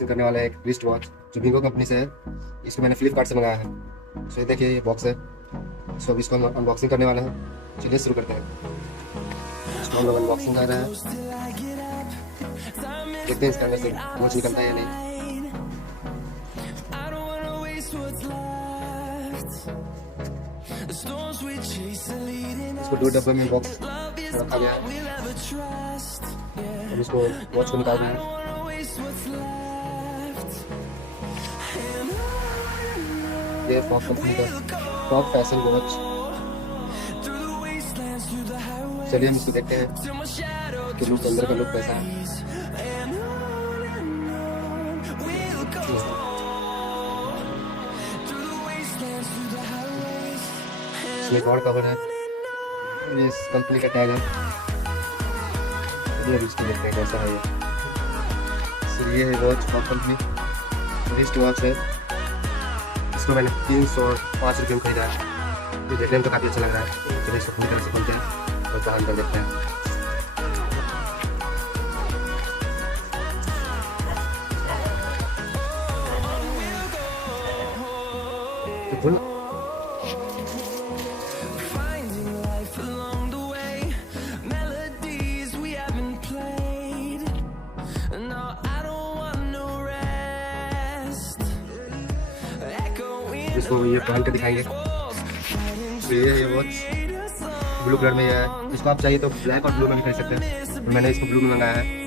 Unboxing करने वाला है एक रिस्ट वॉच जो विंगो कंपनी से है। इसको मैंने फ्लिपकार्ट से मंगाया है। सो ये देखिए ये बॉक्स है। सो अब इसको हम अनबॉक्सिंग करने वाले हैं। चलिए शुरू करते हैं। इसको हम लोग अनबॉक्सिंग कर रहे हैं। देखते हैं इसके अंदर से कुछ निकलता है या नहीं। इसको 2 डब्बे में बॉक्स रखा गया है। अब इसको वॉच को निकाल रहे हैं। ये फॉग कंपनी का फॉग फैशन वॉच। चलिए हम इसको देखते हैं कि लुक अंदर का लुक कैसा है। इसमें एक और कवर है। ये इस कंपनी का टैग है। चलिए अब इसको देखते हैं कैसा है ये। सो ये है watch fog company wrist watch है। इसको मैंने 305 रुपये में खरीदा है। ये देखने में तो काफ़ी अच्छा लग रहा है। चलिए इसको पूरी तरह से खोलते हैं और बाहर अंदर देखते हैं। तो खोल इसको ये पहन के दिखाएंगे। तो ये है वॉच ब्लू कलर में है। इसको आप चाहिए तो ब्लैक और ब्लू में भी खरीद सकते हैं। तो मैंने इसको ब्लू में मंगाया है।